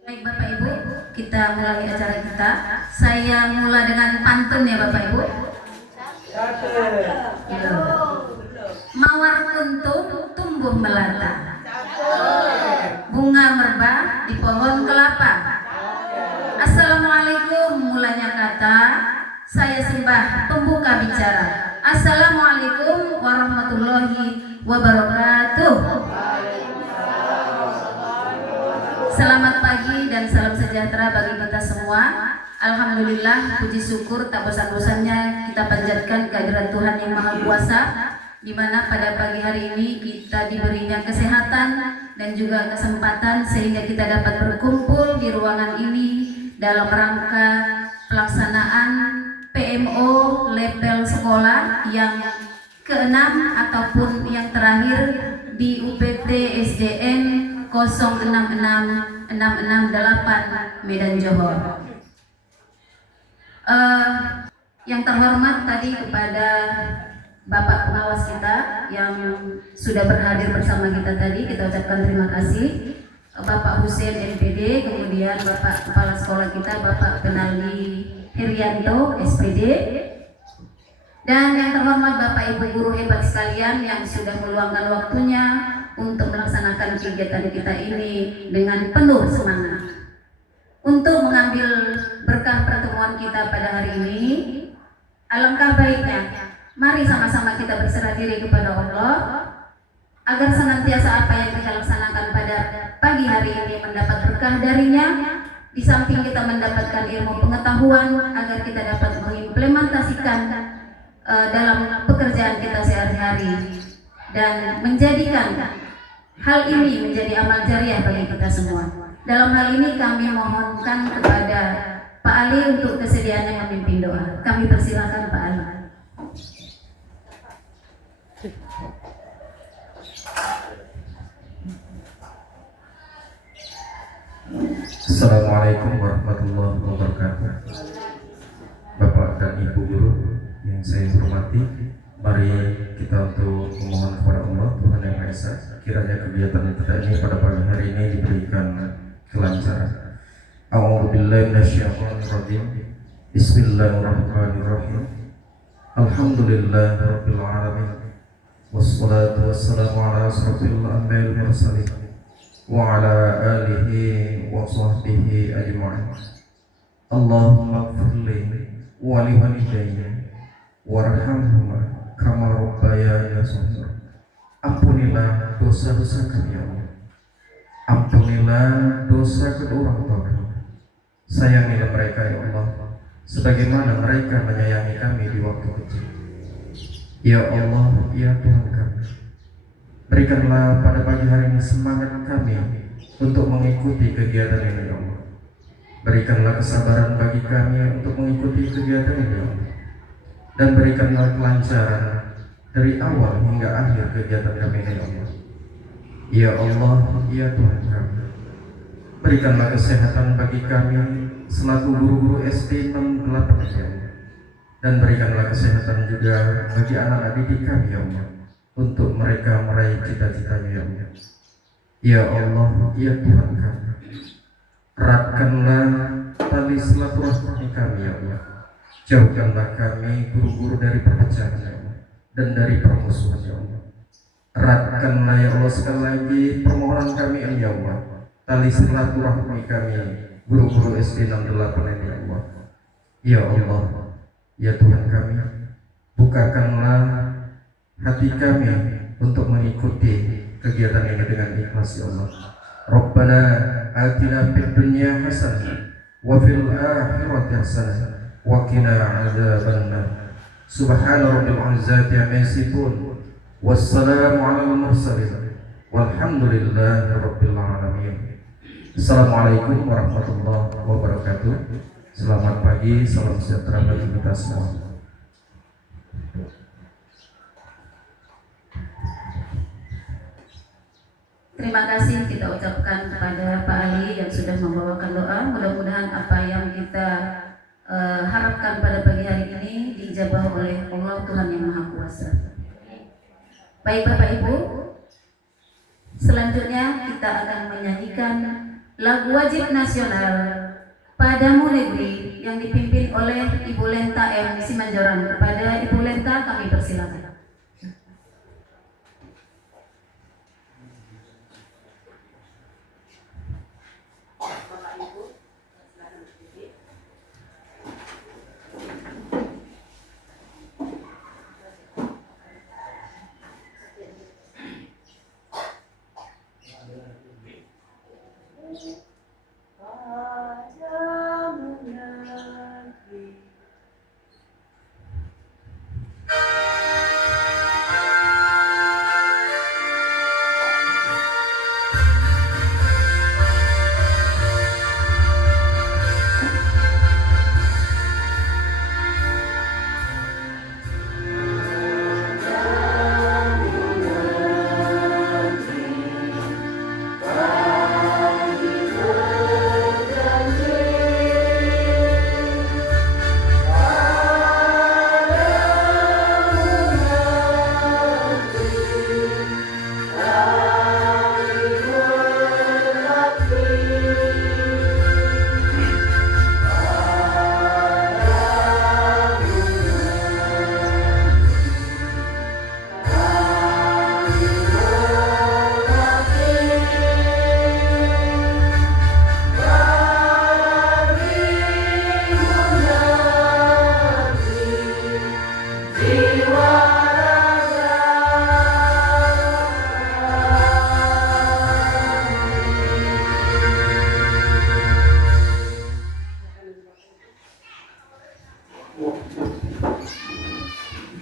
Baik Bapak Ibu, kita mulai acara kita. Saya mulai dengan pantun ya Bapak Ibu. Mawar kuntum tumbuh melata, bunga merbah di pohon kelapa. Assalamualaikum mulanya kata, saya sembah pembuka bicara. Assalamualaikum warahmatullahi wabarakatuh. Selamat pagi dan salam sejahtera bagi kita semua. Alhamdulillah, puji syukur tak bosan-bosannya kita panjatkan kehadirat Tuhan yang Maha Kuasa, di mana pada pagi hari ini kita diberinya kesehatan dan juga kesempatan sehingga kita dapat berkumpul di ruangan ini dalam rangka pelaksanaan PMO level sekolah yang ke-6 ataupun yang terakhir di UPT SDN 066668 Medan Johor. Yang terhormat tadi kepada Bapak pengawas kita yang sudah berhadir bersama kita tadi, kita ucapkan terima kasih. Bapak Hussein NPD, kemudian Bapak Kepala Sekolah kita Bapak Penali Herianto SPD, dan yang terhormat Bapak Ibu guru hebat sekalian yang sudah meluangkan waktunya untuk melaksanakan kegiatan kita ini dengan penuh semangat. Untuk mengambil berkah pertemuan kita pada hari ini, alangkah baiknya mari sama-sama kita berserah diri kepada Allah agar senantiasa apa yang kita laksanakan pada pagi hari ini mendapat berkah darinya. Di samping kita mendapatkan ilmu pengetahuan agar kita dapat mengimplementasikan dalam pekerjaan kita sehari-hari dan menjadikan hal ini menjadi amal jariah bagi kita semua. Dalam hal ini kami mohonkan kepada Pak Ali untuk kesediaannya memimpin doa. Kami persilakan Pak Ali. Assalamualaikum warahmatullahi wabarakatuh. Bapak dan Ibu guru yang saya hormati, mari kita untuk memohon kepada Allah Tuhan Yang Maha Esa, kiranya kegiatan kita ini pada pagi hari ini diberikan kelancaran. A'udzubillahi minasyaitonir rajim. Bismillahirrahmanirrahim. Alhamdulillahirabbil alamin. Wassalatu wassalamu ala asrofil anbiya'il mursalin wa ala alihi wa sahbihi ajma'in. Allahumma ighfirli wa liwalidayya warhamhuma kama rabbayani shaghira. Ampunilah dosa-dosa kami ya Allah. Ampunilah dosa kedua orang tua kami. Sayangilah mereka ya Allah, sebagaimana mereka menyayangi kami di waktu kecil. Ya Allah, ya Tuhan kami, berikanlah pada pagi hari ini semangat kami untuk mengikuti kegiatan ini ya Allah. Berikanlah kesabaran bagi kami untuk mengikuti kegiatan ini ya Allah. Dan berikanlah kelancaran dari awal hingga akhir kegiatan kami ini ya Allah. Ya Allah, ya Tuhan kami, berikanlah kesehatan bagi kami selaku guru-guru SD 68 ya Allah. Dan berikanlah kesehatan juga bagi anak-anak didik kami ya Allah, untuk mereka meraih cita-citanya ya Allah. Ya Allah, ya Tuhan kami, eratkanlah tali silaturahmi kami ya Allah. Jauhkanlah kami guru-guru dari perpecahan ya Allah, dan dari permusuhan ya Allah. Eratkanlah ya Allah sekali lagi permohonan kami ini ya Allah, tali silaturahmi kami guru-guru SD 68 ini ya Allah. Ya Allah, ya Tuhan kami, bukakanlah hati kami untuk mengikuti kegiatan ini dengan ikhlas ya Allah. Rabbana atina fid dunya hasanah wa fil akhirati hasanah wa qina adzabannar. Subhana rabbil izzati amma yasifun, wassalamu alal mursalin, walhamdulillahi rabbil alamin. Assalamualaikum warahmatullahi wabarakatuh. Selamat pagi, salam sejahtera bagi kita semua. Terima kasih kita ucapkan kepada Pak Ali yang sudah membawakan doa. Mudah-mudahan apa yang kita harapkan pada pagi hari ini dijabah oleh Allah Tuhan Yang Maha Kuasa. Baik Bapak Ibu, selanjutnya kita akan menyanyikan lagu wajib nasional Padamu Negeri yang dipimpin oleh Ibu Lenta M. Simanjorang. Kepada Ibu Lenta kami persilakan.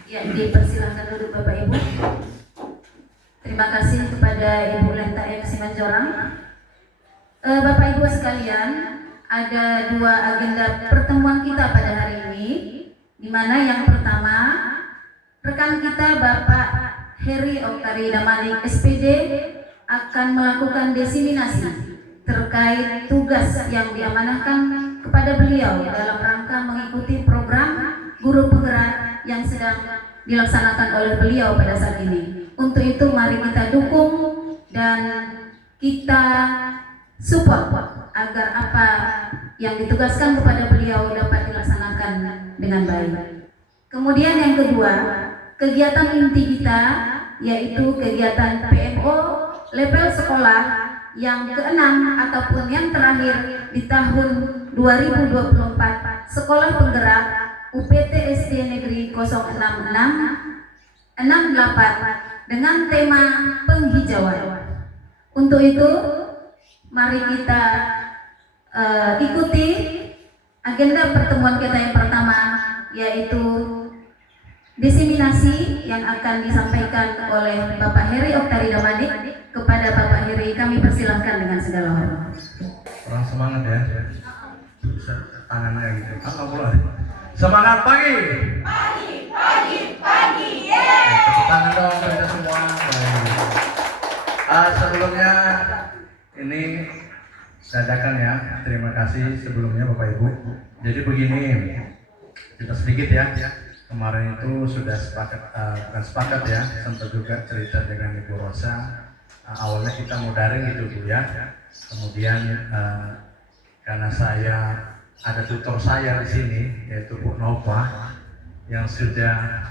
Ya, dipersilahkan duduk Bapak Ibu. Terima kasih kepada Ibu Lenta M. Simanjorang. Bapak Ibu sekalian, ada dua agenda pertemuan kita pada hari ini, di mana yang pertama, rekan kita Bapak Heri Oktari Damanik SPD akan melakukan diseminasi terkait tugas yang diamanahkan kepada beliau dalam rangka mengikuti program guru penggerak yang sedang dilaksanakan oleh beliau pada saat ini. Untuk itu mari kita dukung dan kita support agar apa yang ditugaskan kepada beliau dapat dilaksanakan dengan baik. Kemudian yang kedua, kegiatan inti kita yaitu kegiatan PMO level sekolah yang keenam ataupun yang terakhir di tahun 2024, Sekolah Penggerak UPT SD Negeri 066 68 dengan tema penghijauan. Untuk itu, mari kita ikuti agenda pertemuan kita yang pertama, yaitu diseminasi yang akan disampaikan oleh Bapak Heri Oktari Damanik. Kepada Bapak Heri kami persilahkan dengan segala hormat. Orang semangat ya, tangannya gitu. Apa pula? Semangat pagi. Tepuk tangan dong kita semua. Sebelumnya ini dadakan ya. Terima kasih sebelumnya Bapak Ibu. Jadi begini, kita sedikit ya. Kemarin itu sudah sepakat, bukan sepakat ya, sempat juga cerita dengan Ibu Rosa. Awalnya kita mau daring gitu Bu ya. Kemudian karena saya ada tutor saya di sini yaitu Bu Nova yang sudah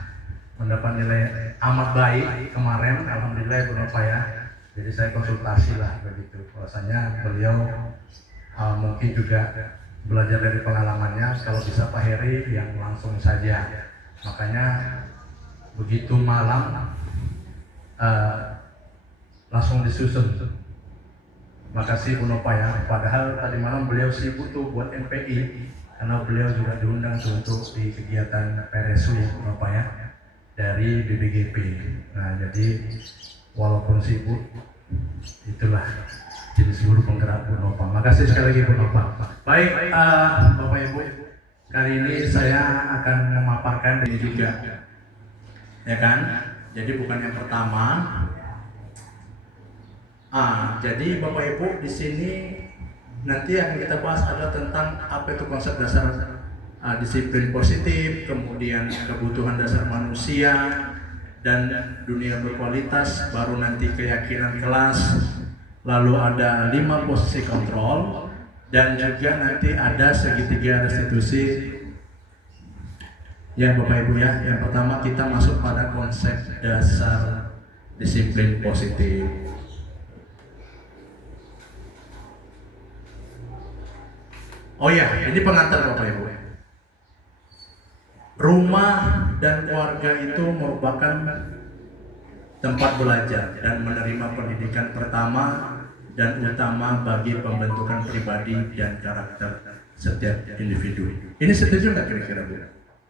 mendapat nilai amat baik kemarin, alhamdulillah Bu Nova ya. Jadi saya konsultasi lah begitu. Bahwasanya beliau mungkin juga belajar dari pengalamannya. Kalau bisa Pak Heri yang langsung saja. Makanya begitu malam langsung disusun. Makasih Bu Nova ya. Padahal tadi malam beliau sibuk tuh buat NPI karena beliau juga diundang untuk di kegiatan PRSU ya Bu Nova ya dari BBGP. Nah jadi walaupun sibuk itulah jenis guru penggerak Bu Nova. Makasih sekali lagi Bu Nova. Baik Bapak Ibu, kali ini saya akan memaparkan ini juga ya kan. Jadi bukan yang pertama. Jadi Bapak Ibu di sini nanti yang kita bahas adalah tentang apa itu konsep dasar disiplin positif, kemudian kebutuhan dasar manusia dan dunia berkualitas, baru nanti keyakinan kelas, lalu ada 5 posisi kontrol, dan juga nanti ada segitiga restitusi. Ya Bapak Ibu ya, yang pertama kita masuk pada konsep dasar disiplin positif. Oh ya, ini pengantar Bapak Ibu. Rumah dan keluarga itu merupakan tempat belajar dan menerima pendidikan pertama dan utama bagi pembentukan pribadi dan karakter setiap individu. Ini setuju nggak kira-kira Bu?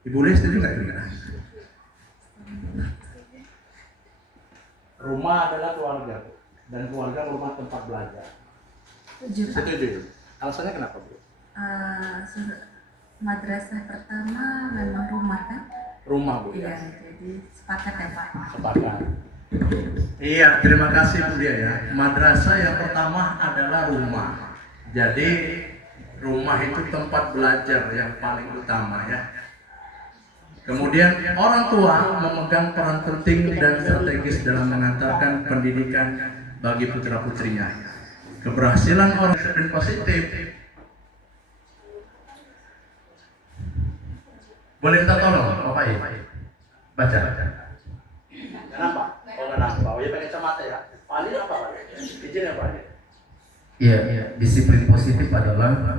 Ibu Lee setuju nggak kira-kira? Rumah adalah keluarga dan keluarga rumah tempat belajar. Setuju. Alasannya kenapa Bu? Madrasah pertama memang rumah kan? Rumah Bu Iya, ya. jadi sepakat ya Pak. Sepakat. Iya, terima kasih Bu Dia ya. Madrasah yang pertama adalah rumah. Jadi rumah itu tempat belajar yang paling utama ya. Kemudian orang tua memegang peran penting dan strategis dalam mengantarkan pendidikan bagi putra putrinya. Keberhasilan orang disiplin positif. Boleh minta tolong Bapak Ibu? Baca. Kenapa? Oh kenapa? Oh ya pakai kacamata ya. Paling apa Pak? Izin ya Pak? Iya, disiplin positif adalah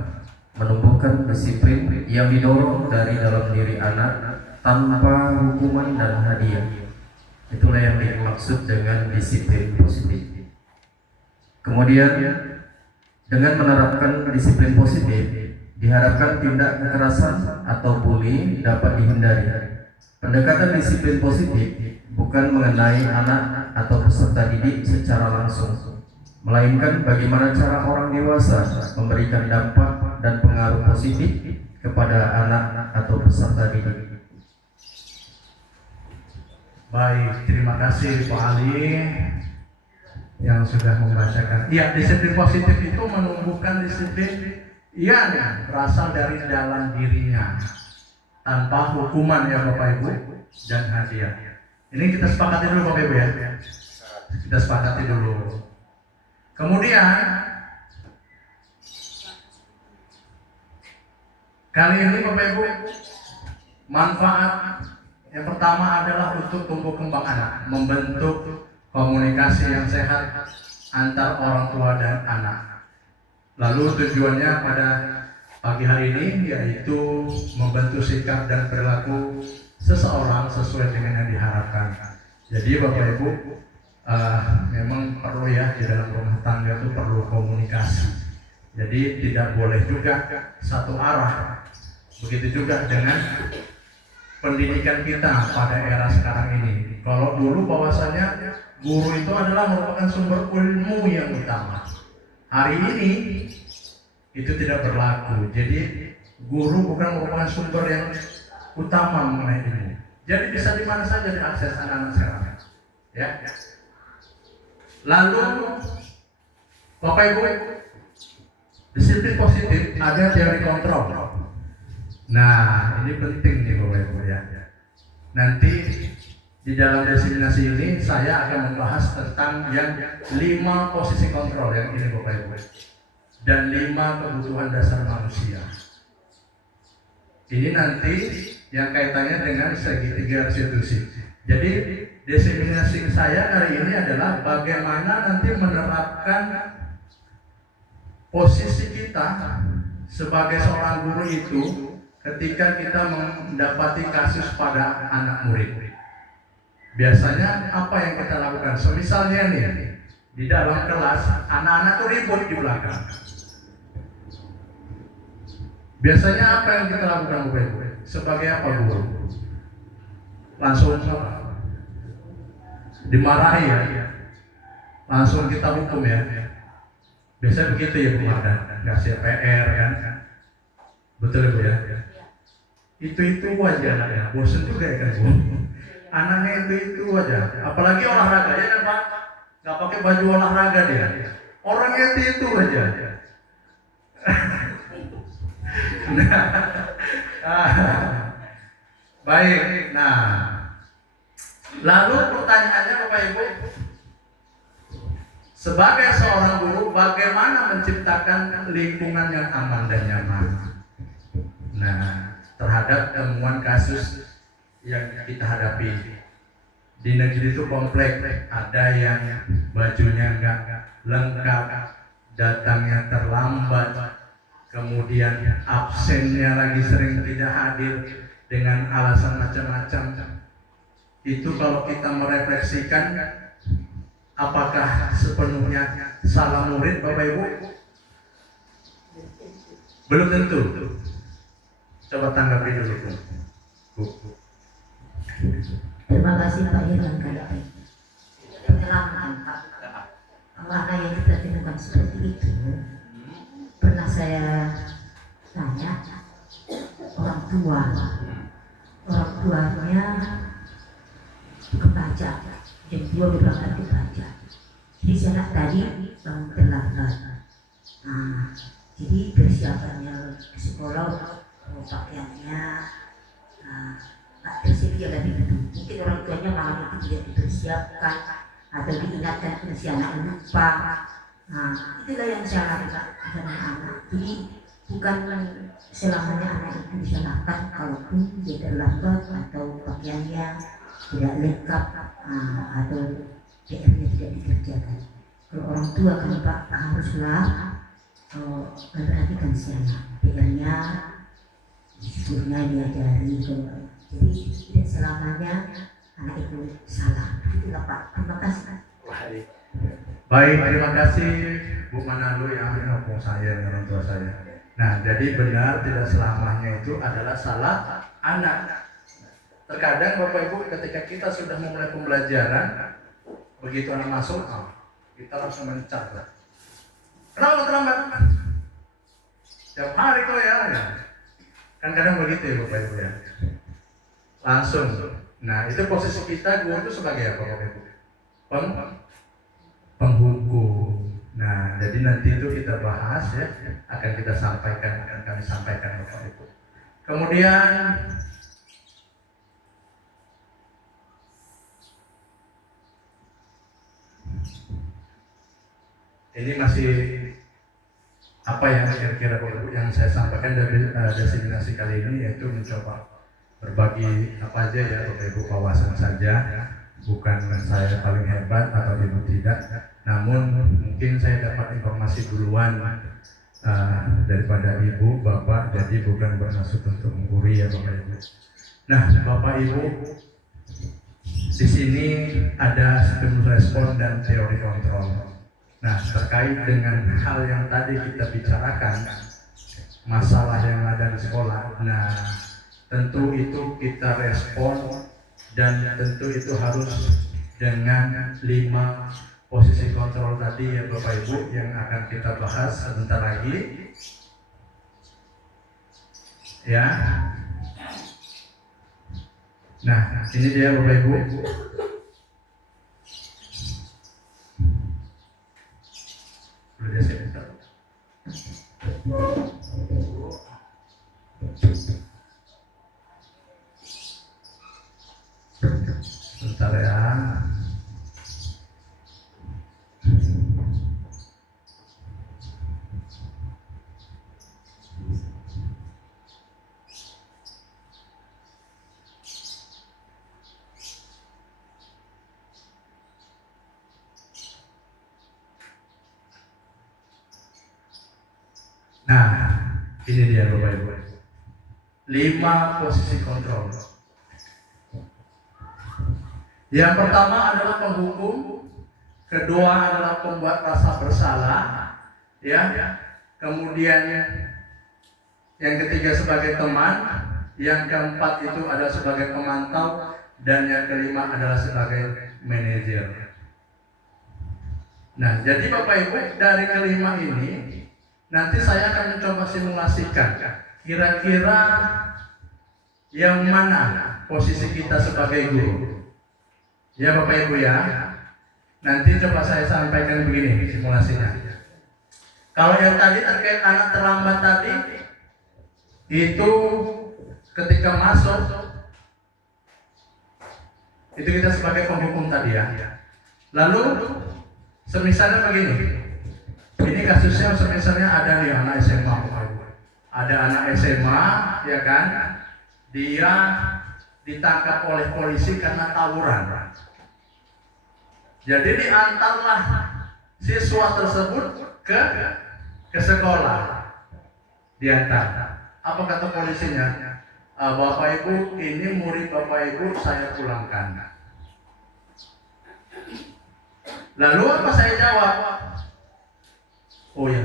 menumbuhkan disiplin yang didorong dari dalam diri anak tanpa hukuman dan hadiah. Itulah yang dimaksud dengan disiplin positif. Kemudian dengan menerapkan disiplin positif, diharapkan tindak kekerasan atau bully dapat dihindari. Pendekatan disiplin positif bukan mengenai anak atau peserta didik secara langsung, melainkan bagaimana cara orang dewasa memberikan dampak dan pengaruh positif kepada anak atau peserta didik. Baik, terima kasih Pak Ali yang sudah membacakan. Iya, disiplin positif itu menumbuhkan disiplin yang berasal dari dalam dirinya tanpa hukuman ya Bapak Ibu dan hadiah. Ini kita sepakati dulu Bapak Ibu ya. Kita sepakati dulu. Kemudian kali ini Bapak Ibu, manfaat yang pertama adalah untuk tumbuh kembang anak, membentuk komunikasi yang sehat antar orang tua dan anak. Lalu tujuannya pada pagi hari ini yaitu membentuk sikap dan perilaku seseorang sesuai dengan yang diharapkan. Jadi Bapak Ibu memang perlu ya di dalam rumah tangga itu perlu komunikasi. Jadi tidak boleh juga satu arah. Begitu juga dengan pendidikan kita pada era sekarang ini. Kalau dulu bahwasanya guru itu adalah merupakan sumber ilmu yang utama. Hari ini itu tidak berlaku. Jadi guru bukan merupakan sumber yang utama mengenai ilmu. Jadi bisa di mana saja diakses anak-anak sekarang. Ya. Lalu Bapak Ibu, disiplin positif ada teori kontrol. Nah, ini penting nih Bapak Ibu ya. Nanti di dalam diseminasi ini saya akan membahas tentang yang 5 posisi kontrol yang ini Bapak Ibu dan 5 kebutuhan dasar manusia. Ini nanti yang kaitannya dengan segitiga restitusi. Jadi diseminasi saya hari ini adalah bagaimana nanti menerapkan posisi kita sebagai seorang guru itu ketika kita mendapati kasus pada anak murid. Biasanya apa yang kita lakukan? Misalnya nih, di dalam kelas anak-anak tuh ribut di belakang. Biasanya apa yang kita lakukan Bapak Ibu? Sebagai apa guru? Langsung dimarahi ya. Langsung kita hukum ya. Biasanya begitu ya Bu Marda, ngasih PR kan. Betul Bu ya? Itu aja anaknya, bosan juga ya kan Bu. Anaknya itu aja, apalagi olahraga ya kan Pak, nggak pakai baju olahraga dia, orangnya itu aja. Baik, nah lalu pertanyaannya Bapak Ibu, sebagai seorang guru bagaimana menciptakan lingkungan yang aman dan nyaman. Nah, terhadap temuan kasus yang kita hadapi di negeri itu kompleks, ada yang bajunya enggak lengkap, datangnya terlambat, kemudian absennya lagi sering tidak hadir dengan alasan macam-macam. Itu kalau kita merefleksikan, apakah sepenuhnya salah murid Bapak Ibu? Belum tentu. Coba tanggapi dulu Bu. Terima kasih Pak Irwan kali penyelaman Pak. Warna yang kita temukan seperti itu pernah saya tanya orang tuanya ke baca jam 2 berangkat ke baca. Jadi si anak tadi bangun terlambat. Nah, jadi persiapannya ke sekolah, pakaiannya tak tersedia lagi itu. Mungkin orang tuanya malam itu tidak dipersiapkan atau diingatkan ke si anak lupa. Nah, itulah yang saya lakukan dengan anak. Jadi bukan selamanya anak itu disalahkan kalaupun dia terlambat atau pakaiannya tidak lengkap atau PR-nya tidak dikerjakan. Kalau orang tua kan Pak haruslah memperhatikan si anak, PR-nya, disiplinnya diajari. Jadi tidak selamanya anak itu salah. Itulah Pak. Terima kasih. Baik, terima kasih Bu Manado yang menopang saya dan orang tua saya. Nah, jadi benar tidak selamanya itu adalah salah anak. Terkadang Bapak Ibu ketika kita sudah memulai pembelajaran, begitu anak masuk, kita langsung mencar. Kenapa terlambat? Setiap hari kok ya. Kan kadang begitu ya Bapak Ibu ya. Langsung. Nah, itu posisi kita guru itu sebagai apa Bapak Ibu? Penghukum. Nah, jadi nanti itu kita bahas ya, akan kami sampaikan Bapak Ibu. Kemudian ini masih apa yang kira-kira yang saya sampaikan dari destinasi kali ini, yaitu mencoba berbagi apa aja ya Bapak Ibu, wawasan saja, bukan saya paling hebat atau Ibu tidak, namun mungkin saya dapat informasi duluan daripada Ibu Bapak, jadi bukan bermaksud untuk menggurui ya Bapak Ibu. Nah Bapak Ibu, di sini ada stimulus respon dan teori kontrol. Nah, terkait dengan hal yang tadi kita bicarakan, masalah yang ada di sekolah, nah tentu itu kita respon dan tentu itu harus dengan 5 posisi kontrol tadi ya Bapak Ibu yang akan kita bahas sebentar lagi. Ya. Nah, ini dia Bapak Ibu. Sudah sebentar. Sebentar ya. Nah, ini dia Bapak Ibu. 5 posisi kontrol. Yang pertama adalah penghukum, kedua adalah pembuat rasa bersalah, ya. Kemudian yang ketiga sebagai teman, yang keempat itu adalah sebagai pemantau, dan yang kelima adalah sebagai manajer. Nah, jadi Bapak Ibu dari kelima ini nanti saya akan mencoba simulasikan kira-kira yang mana posisi kita sebagai guru. Ya Bapak Ibu ya. Nanti coba saya sampaikan begini simulasinya. Kalau yang tadi terkait anak terlambat tadi, itu ketika masuk itu kita sebagai penghukum tadi ya. Lalu Semisalnya begini, ini kasusnya semisalnya ada nih anak SMA, Bapak Ibu. Ada anak SMA, ya kan? Dia ditangkap oleh polisi karena tawuran. Jadi diantarlah siswa tersebut ke sekolah. Diantar. Apa kata polisinya? Bapak Ibu, ini murid Bapak Ibu saya pulangkan. Lalu apa saya jawab? Oh ya,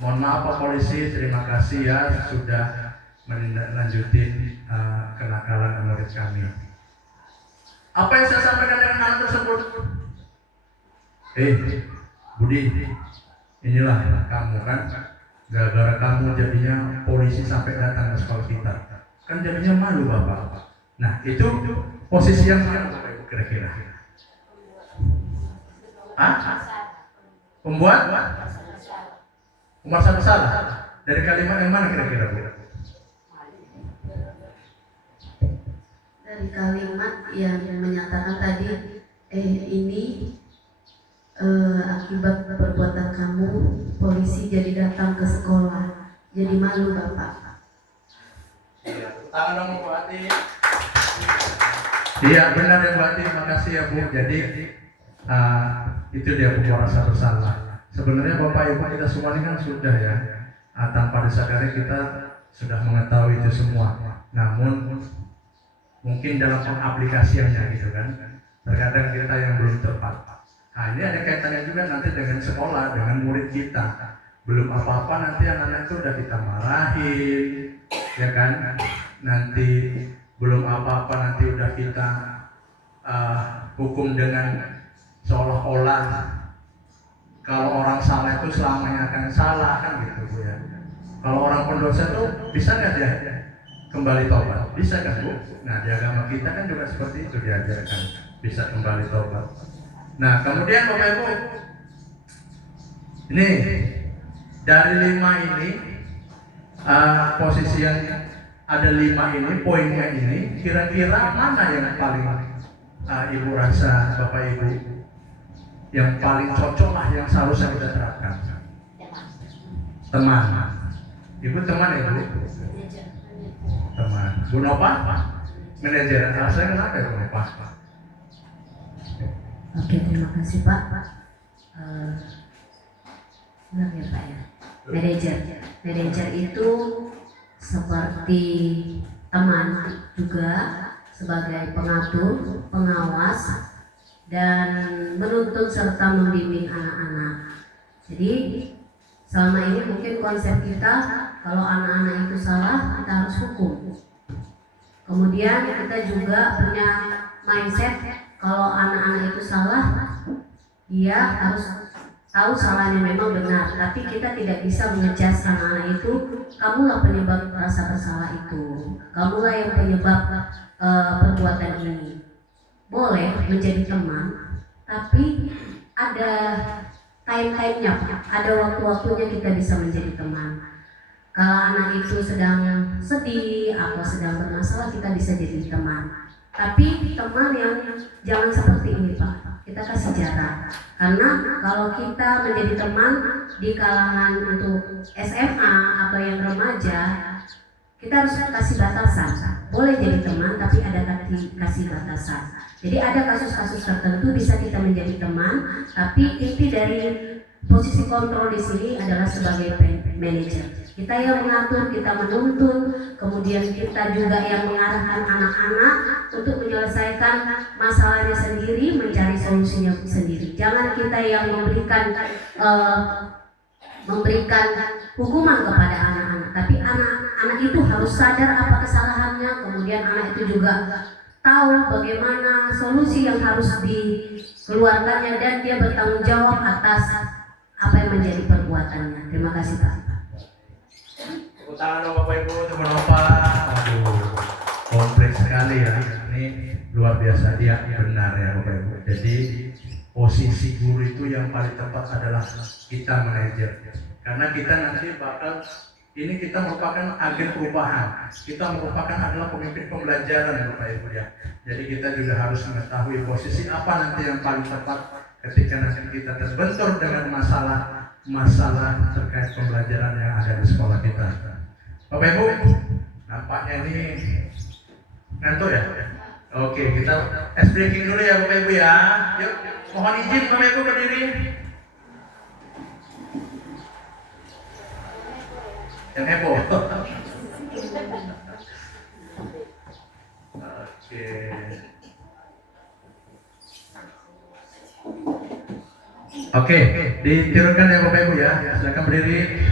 mohon maaf Pak Polisi, terima kasih ya sudah menindaklanjuti kenakalan murid kami. Apa yang saya sampaikan dengan hal tersebut? Budi, inilah kamu kan, gara-gara kamu jadinya polisi sampai datang ke sekolah kita, kan jadinya malu Bapak. Nah itu posisi yang mana Bapak Ibu kira-kira? Membuat merasa bersalah. Dari kalimat yang mana kira-kira Bu? Dari kalimat yang menyatakan tadi, ini akibat perbuatan kamu, polisi jadi datang ke sekolah, jadi malu Bapak. Tangan dong Bu Ati. Iya benar ya Bu Ati, makasih ya Bu. Jadi itu dia Bu rasa bersalah. Sebenarnya Bapak Ibu kita semua ini kan sudah ya, tanpa disadari kita sudah mengetahui itu semua. Namun mungkin dalam pengaplikasiannya gitu kan, terkadang kita yang belum tepat. Nah ini ada kaitannya juga nanti dengan sekolah, dengan murid kita. Belum apa-apa nanti anak-anak itu udah kita marahin, ya kan? Nanti belum apa-apa nanti udah kita hukum dengan seolah-olah kalau orang salah itu selamanya akan salah kan gitu Bu ya. Kalau orang pendosa itu bisa nggak dia kembali tobat? Bisa kan Bu? Nah di agama kita kan juga seperti itu diajarkan, bisa kembali tobat. Nah kemudian Bapak Ibu, ini dari 5 ini posisi yang ada 5 ini, poinnya ini, kira-kira mana yang paling Ibu rasa Bapak Ibu yang paling cocok lah, yang seharusnya kita terapkan? Teman. Ibu teman ya Bu? Teman. Bu Nova? Manajer. Saya kenapa ya Bu Nova? Oke, terima kasih Pak. Benar ya Pak ya. Manajer itu seperti teman juga, sebagai pengatur, pengawas, dan menuntun serta membimbing anak-anak. Jadi selama ini mungkin konsep kita kalau anak-anak itu salah kita harus hukum. Kemudian kita juga punya mindset kalau anak-anak itu salah dia harus tahu salahnya memang benar, tapi kita tidak bisa mengejudge anak-anak itu, kamulah penyebab rasa bersalah itu, kamulah yang penyebab perbuatan ini. Boleh menjadi teman, tapi ada time-time-nya, ada waktu-waktunya kita bisa menjadi teman. Kalau anak itu sedang sedih atau sedang bermasalah, kita bisa jadi teman. Tapi teman yang jangan seperti ini Pak, kita kasih jarak. Karena kalau kita menjadi teman di kalangan untuk SMA atau yang remaja, kita harus kasih batasan. Boleh jadi teman, tapi ada kasih batasan. Jadi ada kasus-kasus tertentu bisa kita menjadi teman, tapi inti dari posisi kontrol di sini adalah sebagai manajer. Kita yang mengatur, kita menuntun, kemudian kita juga yang mengarahkan anak-anak untuk menyelesaikan masalahnya sendiri, mencari solusinya sendiri. Jangan kita yang memberikan hukuman kepada anak-anak, tapi anak-anak itu harus sadar apa kesalahannya, kemudian anak itu juga tahu bagaimana solusi yang harus dikeluarkannya dan dia bertanggung jawab atas apa yang menjadi perbuatannya. Terima kasih Pak. Tepuk tangan dong Bapak Ibu, teman Nova. Waduh, kompleks sekali ya. Ini luar biasa, dia benar ya Bapak Ibu. Jadi posisi guru itu yang paling tepat adalah kita manajer. Karena kita nanti bakal, ini kita merupakan agen perubahan. Kita merupakan adalah pemimpin pembelajaran Bapak Ibu ya. Jadi kita juga harus mengetahui posisi apa nanti yang paling tepat ketika nanti kita terbentur dengan masalah terkait pembelajaran yang ada di sekolah kita. Bapak Ibu, nampaknya ini ngantuk ya? Oke, kita ice breaking dulu ya Bapak Ibu ya. Yuk, mohon izin Bapak Ibu berdiri. Yang heboh. Oke. Oke, diturunkan ya Bapak Ibu ya. Silakan berdiri.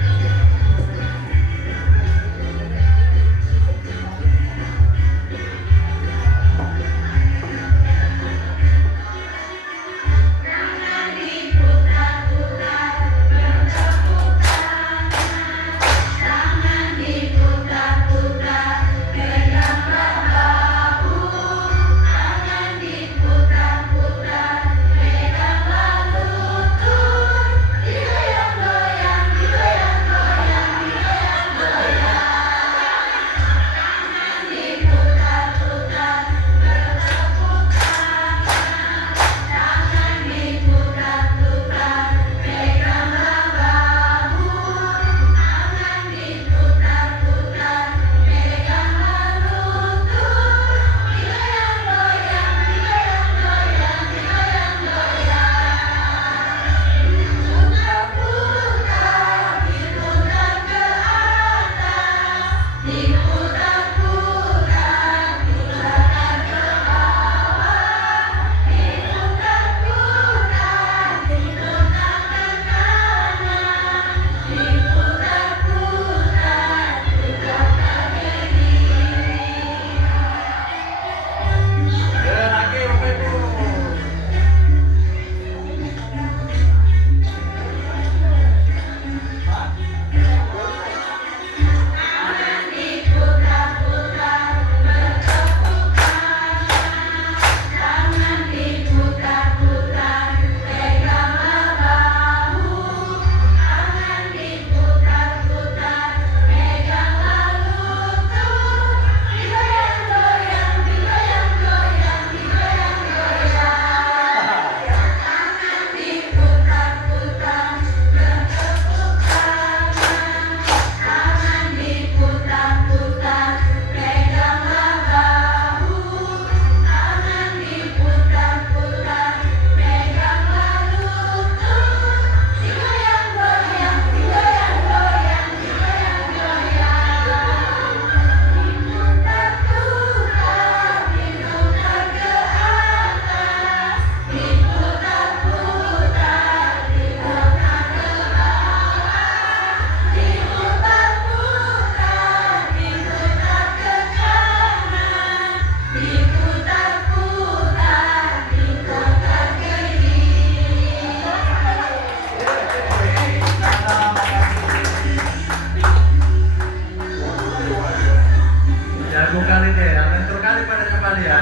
Jago kali deh, aventur kali pada kembali ya.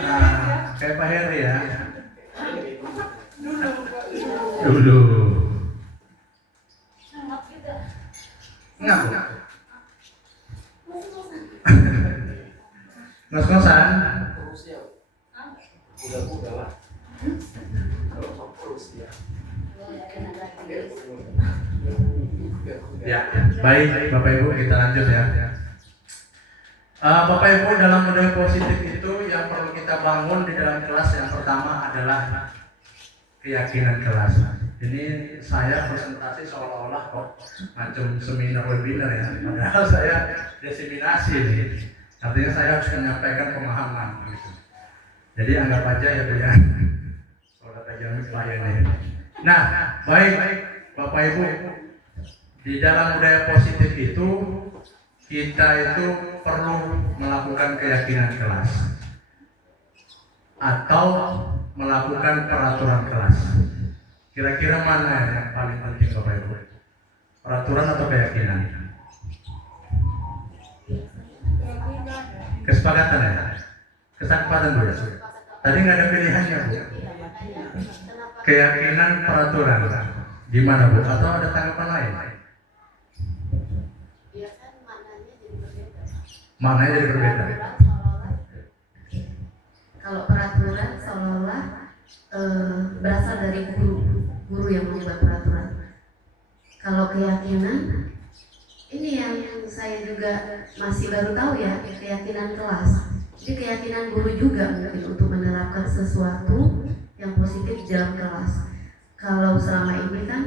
Nah, kayak Pak Heri ya. Dulu. Enggak. Ngos-ngosan. Ya, baik Bapak Ibu kita lanjut ya. Bapak Ibu, dalam budaya positif itu yang perlu kita bangun di dalam kelas yang pertama adalah keyakinan kelas. Ini saya presentasi seolah-olah kok macam seminar webinar ya, padahal saya diseminasi nih. Artinya saya harus menyampaikan pemahaman gitu. Jadi anggap aja ya Bu ya, kalau data jamin klien ini. Nah, baik Bapak Ibu, di dalam budaya positif itu kita itu perlu melakukan keyakinan kelas atau melakukan peraturan kelas. Kira-kira mana yang paling penting Bapak Ibu? Peraturan atau keyakinan? Kesepakatan ya? Kesepakatan Bu ya? Tadi nggak ada pilihannya Bu? Keyakinan, peraturan. Gimana Bu? Atau ada tanggapan lain? Maknanya jadi berbeda. Kalau peraturan seolah-olah masih baru tahu ya keyakinan kelas. Jadi keyakinan guru juga mungkin untuk menerapkan sesuatu yang positif dalam kelas. Kalau selama ini kan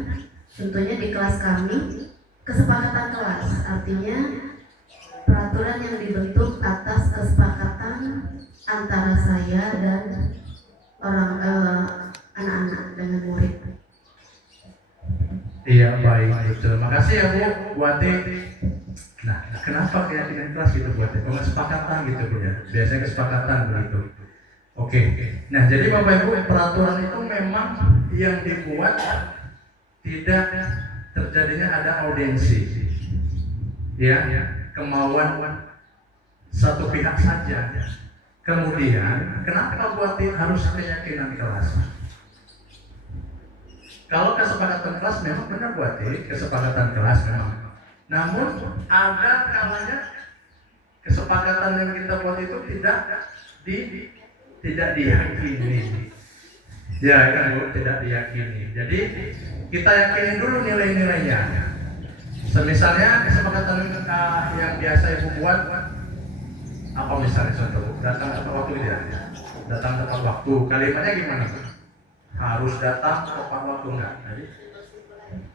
tentunya di kelas kami kesepakatan kelas, artinya peraturan yang dibentuk atas kesepakatan antara saya dan anak-anak dengan murid. Iya, baik, betul. Makasih ya Bu Ati. Nah, kenapa keyakinan kelas gitu Bu Ati? Kesepakatan gitu Bu ya. Biasanya kesepakatan begitu. Oke. Nah, jadi Bapak Ibu, peraturan itu memang yang dibuat tidak terjadinya ada audiensi. Ya, kemauan satu pihak saja. Kemudian, kenapa Bu Ati harus keyakinan kelas? Kalau kesepakatan kelas memang benar buat kesepakatan kelas memang. Namun ada kalanya kesepakatan yang kita buat itu tidak diyakini. Ya kan Bu, tidak diyakini. Jadi kita yakinin dulu nilai-nilainya. Misalnya kesepakatan yang biasa Ibu buat apa misalnya contoh datang tepat waktu ya. Datang tepat waktu. Kalimatnya gimana Bu? Harus datang tepat waktu enggak? Jadi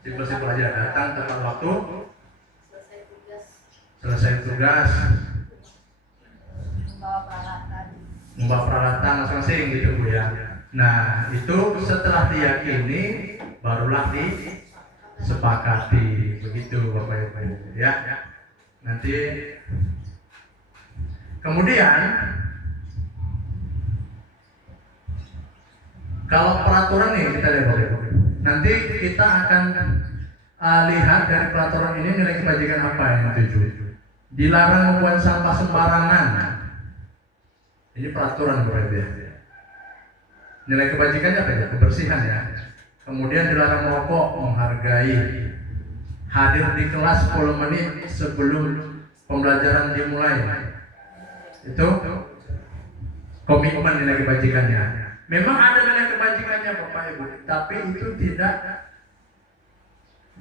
simpel-simpel aja, datang tepat waktu, selesai tugas, membawa peralatan masing-masing gitu Bu ya. Nah itu setelah diyakini barulah disepakati begitu Bapak Ibu ya. Nanti kemudian kalau peraturan nih kita lihat Bapak Ibu. Nanti kita akan lihat dari peraturan ini nilai kebajikan apa yang dituju. Dilarang membuang sampah sembarangan. Ini peraturan Bapak Ibu ya. Nilai kebajikannya apa ya? Kebersihan ya. Kemudian dilarang merokok, menghargai. Hadir di kelas 10 menit sebelum pembelajaran dimulai. Itu komitmen nilai kebajikannya. Memang ada nilai kebajikannya Bapak Ibu, tapi itu tidak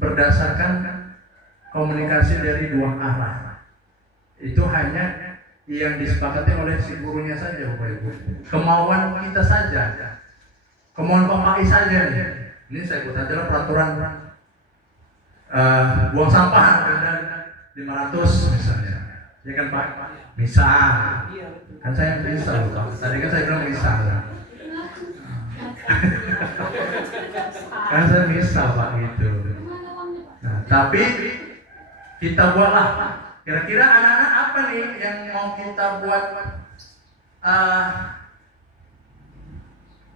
berdasarkan komunikasi dari dua arah. Itu hanya yang disepakati oleh si gurunya saja Bapak Ibu. Kemauan kita saja, kemauan Pak Pai saja nih. Ini saya buat adalah peraturan buang sampah dan 500 misalnya. Ya kan Pak? Misal. Kan saya misal Pak. Tadi kan saya bilang misal. Kan saya misal Pak gitu. Nah, tapi kita buatlah. Kira-kira anak-anak apa nih yang mau kita buat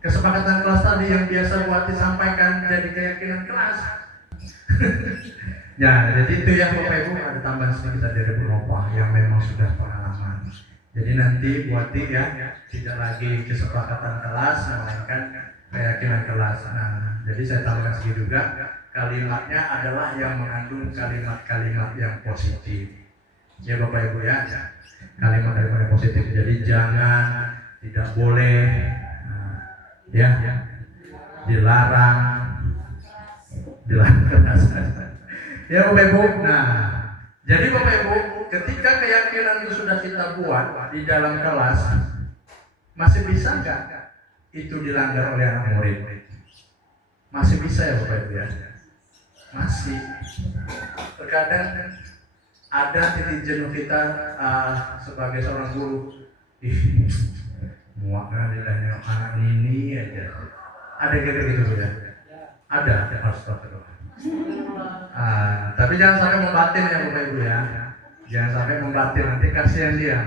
kesepakatan kelas tadi yang biasa buat disampaikan jadi keyakinan kelas. Ya, jadi itu ya Bapak Ibu, ada tambahan sedikit dari Bu Nova yang memang sudah pengalaman. Jadi nanti buati ya tidak lagi kesepakatan kelas, melainkan keyakinan kelas. Nah, jadi saya tambahkan sedikit juga, kalimatnya adalah yang mengandung kalimat-kalimat yang positif. Ya Bapak Ibu ya, kalimat yang positif. Jadi jangan, tidak boleh, ya, dilarang keras. Ya Bapak Ibu. Nah, jadi Bapak Ibu, ketika keyakinan itu sudah kita buat di dalam kelas, masih bisa nggak itu dilanggar oleh anak murid? Masih bisa ya Bapak Ibu ya? Masih. Terkadang ada titik jenuh kita sebagai seorang guru. Muak nilainya anak ini aja. Ada gitu ya? Ada astagfirullah. Tapi jangan sampai membatin ya Bapak Ibu ya. Jangan sampai membatin, nanti kasihan dia.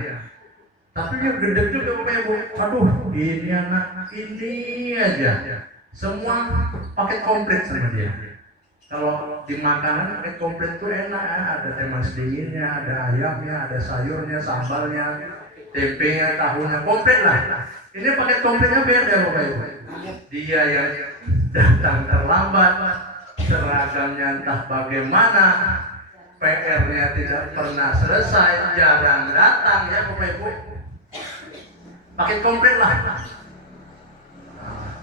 Tapi dia gede juga Bapak Ibu. Aduh, ini anak ini aja. Semua paket komplit sama dia. Kalau di makanan paket komplit itu enak, ada teh manis dinginnya, ada ayamnya, ada sayurnya, sambalnya, tempenya, tahunya, komplit lah. Ini paket komplitnya beda Bapak Ibu. Dia yang datang terlambat, seragamnya entah bagaimana, PR-nya tidak pernah selesai, jarang datang ya Bapak Ibu. Paket komplit lah.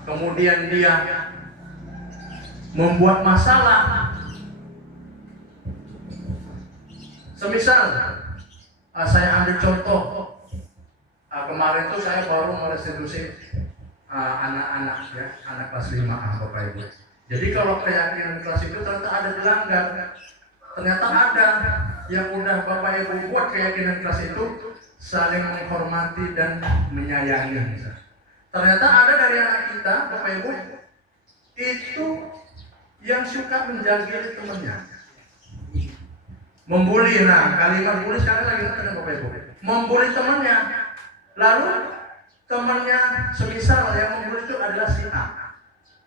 Kemudian dia membuat masalah. Semisal saya ambil contoh. Kemarin tuh saya baru merestitusi anak-anak ya, anak kelas 5A Bapak Ibu. Jadi kalau keyakinan kelas itu ternyata ada dilanggar. Ternyata ada yang udah Bapak Ibu buat keyakinan kelas itu saling menghormati dan menyayangi. Ternyata ada dari anak kita Bapak Ibu itu yang suka menjagili temannya, membuli. Nah, kalimat bully sekali lagi kan Bapak Ibu, membuli temannya. Lalu temannya semisal yang membuli itu adalah si A.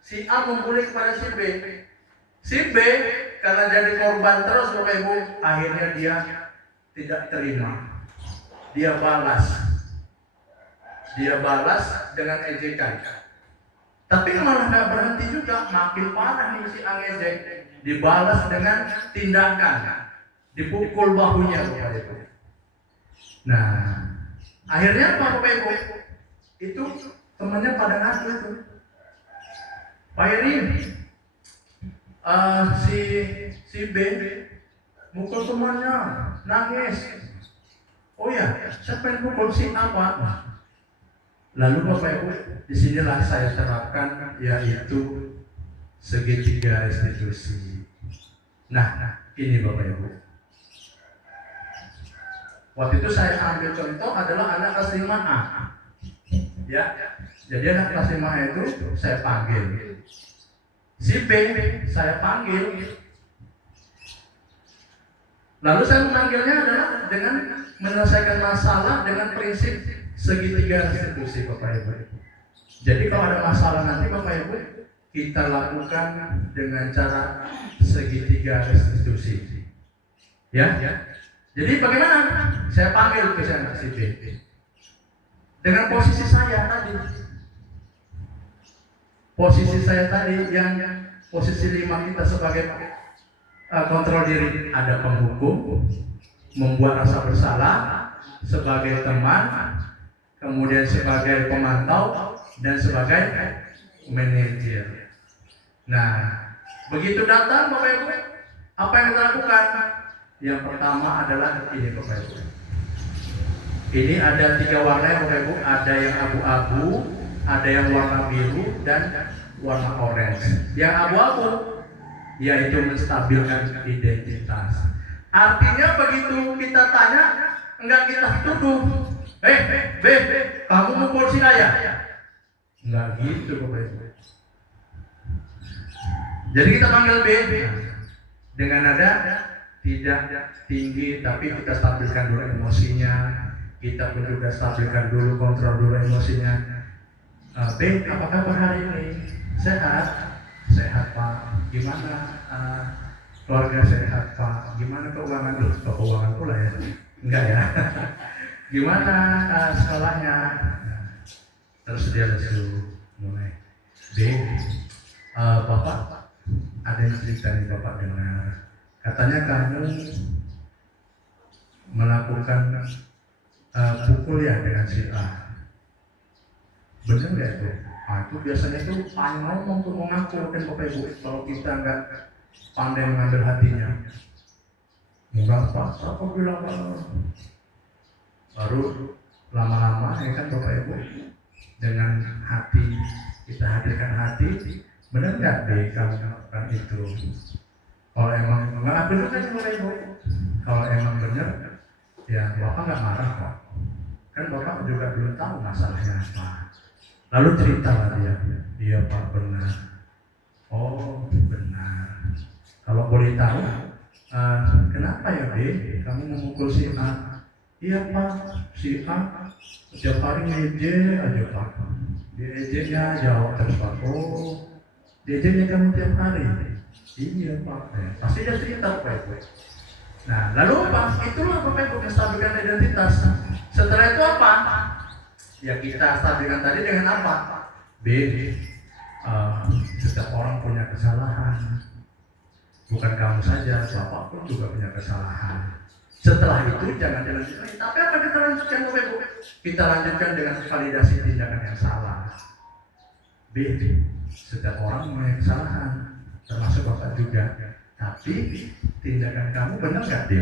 Si A membuli kepada si B. Si B karena jadi korban terus Bapak Ibu, akhirnya dia tidak terima. Dia balas. Dia balas dengan ejekan. Tapi malah nggak berhenti juga, makin parah nih si A ngejek. Dibalas dengan tindakan, dipukul bahunya Bapak Ibu. Nah, akhirnya apa Bapak Ibu? Itu temannya pada ngaku itu. Pak Eri, si B mukul temannya, nangis. Oh ya, siapa yang mukul si apa? Lalu Bapak Ibu, disinilah saya terapkan yaitu segitiga restitusi. Nah, ini Bapak Ibu. Waktu itu saya ambil contoh adalah anak kelas 5A. Ya, jadi anak kelas 5A itu saya panggil. Si B saya panggil. Lalu saya memanggilnya adalah dengan menyelesaikan masalah dengan prinsip segitiga restitusi Bapak Ibu. Jadi kalau ada masalah nanti Bapak Ibu, kita lakukan dengan cara segitiga restitusi. Ya. Jadi bagaimana? Saya panggil ke sana si B. Dengan posisi saya tadi. Posisi saya tadi yang posisi 5 kita sebagai kontrol diri, ada penghukum, membuat rasa bersalah, sebagai teman, kemudian sebagai pemantau, dan sebagai manajer. Nah, begitu datang Bapak Ibu, apa yang kita lakukan? Yang pertama adalah ini Bapak Ibu. Ini ada 3 warna ya Bapak Ibu, ada yang abu-abu, ada yang warna biru, dan warna orange. Yang abu-abu yaitu menstabilkan identitas. Artinya begitu kita tanya, enggak kita tuduh. B, kamu mukul si ayah? Enggak gitu Bapak Ibu. Jadi kita panggil B dengan nada tidak tinggi, tapi kita stabilkan dulu emosinya. Kita pun juga stabilkan dulu, kontrol dulu emosinya. B, apa kabar hari ini? Sehat? Sehat Pak. Gimana keluarga sehat Pak? Gimana keuangan? Keuangan pula ya? Enggak ya? Gimana sekolahnya? Terus dia langsung mulai. B, Bapak ada yang cerita nih Bapak dengar. Katanya kamu melakukan pukul ya dengan si A. Benar nggak itu? Nah, itu biasanya itu paling ngomong tuh mau ngaku kan Bapak Ibu. Kalau kita nggak pandai mengambil hatinya, enggak Pak, siapa bilang baru lama-lama ya kan Bapak Ibu, dengan hati kita hadirkan hati. Benar nggak deh kamu melakukan itu? Kalau emang nggak benar kan Bapak Ibu, kalau emang benar ya Bapak nggak marah kok. Kan Bapak juga belum tahu masalahnya apa. Lalu ceritalah dia, iya Pak benar. Oh benar. Kalau boleh tahu, kenapa ya B? Kamu memukul si A? Iya Pak, si A setiap hari ngejek aja Pak. Dia ejeknya jawab terus Pak. Oh, dia ejeknya kamu tiap hari? Iya Pak. Pasti dia cerita Pak. Nah, lalu apa? Itulah Bapak Ibu menstabilkan identitas. Setelah itu apa? Ya kita stabilkan tadi dengan apa? B. Setiap orang punya kesalahan. Bukan kamu saja, Bapak pun juga punya kesalahan. Setelah itu jangan dilanjutkan. Tapi apa kita lanjutkan Bapak Ibu? Kita lanjutkan dengan validasi tindakan yang salah. B. Setiap orang punya kesalahan, termasuk Bapak juga. Tapi tindakan kamu benar nggak D?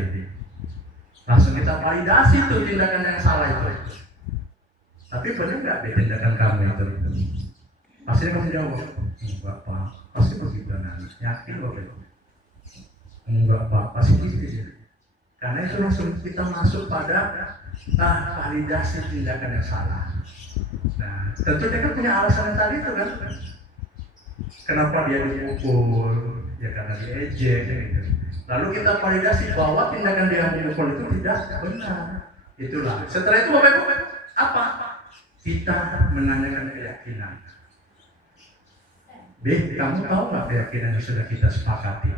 Langsung kita validasi tuh tindakan yang salah itu. Tapi benar nggak deh tindakan kamu itu? Pasti kamu jawab, enggak Pak, pasti begitu nanti. Yakin Bapak Ibu? Enggak Pak, pasti begitu. Karena itu langsung kita masuk pada validasi tindakan yang salah. Nah, tentu dia kan punya alasan yang tadi itu kan. Kenapa dia dipukul? Ya karena diejek gitu. Lalu kita validasi bahwa tindakan dia memukul itu tidak benar. Itulah. Setelah itu Bapak Ibu, apa? Kita menanyakan keyakinan. B, kamu tahu nggak keyakinan yang sudah kita sepakati?